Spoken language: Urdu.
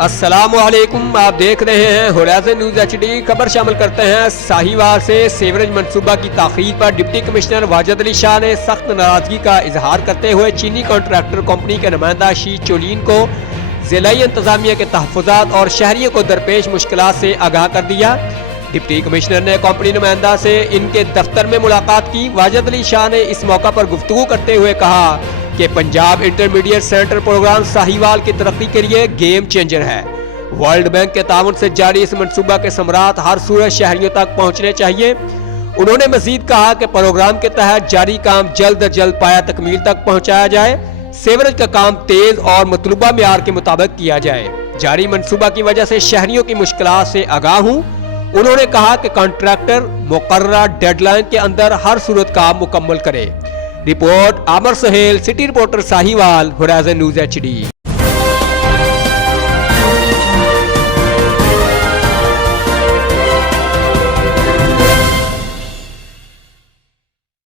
السلام علیکم، آپ دیکھ رہے ہیں ہورائزن نیوز ایچ ڈی۔ خبر شامل کرتے ہیں ساہیوال سے سیوریج منصوبہ کی تاخیر پر ڈپٹی کمشنر واجد علی شاہ نے سخت ناراضگی کا اظہار کرتے ہوئے چینی کنٹریکٹر کمپنی کے نمائندہ شی چولین کو ضلعی انتظامیہ کے تحفظات اور شہریوں کو درپیش مشکلات سے آگاہ کر دیا۔ ڈپٹی کمشنر نے کمپنی نمائندہ سے ان کے دفتر میں ملاقات کی۔ واجد علی شاہ نے اس موقع پر گفتگو کرتے ہوئے کہا کہ Punjab intermediate centre programme Sahiwal کی ترقی کے لیے گیم چینجر ہے۔ ورلڈ بینک کے تعاون سے جاری اس منصوبہ کے ثمرات ہر صورت شہریوں تک پہنچنے چاہیے۔ انہوں نے مزید کہا کہ پروگرام کے تحت جاری کام جلد از جلد پایہ تکمیل تک پہنچایا جائے، سیوریج کا کام تیز اور مطلوبہ معیار کے مطابق کیا جائے۔ جاری منصوبہ کی وجہ سے شہریوں کی مشکلات سے آگاہ ہوں۔ انہوں نے کہا کہ کنٹریکٹر مقررہ ڈیڈ لائن کے اندر ہر صورت کام مکمل کرے۔ Report Aamir Sohail, city reporter Sahiwal, Horizon news H D.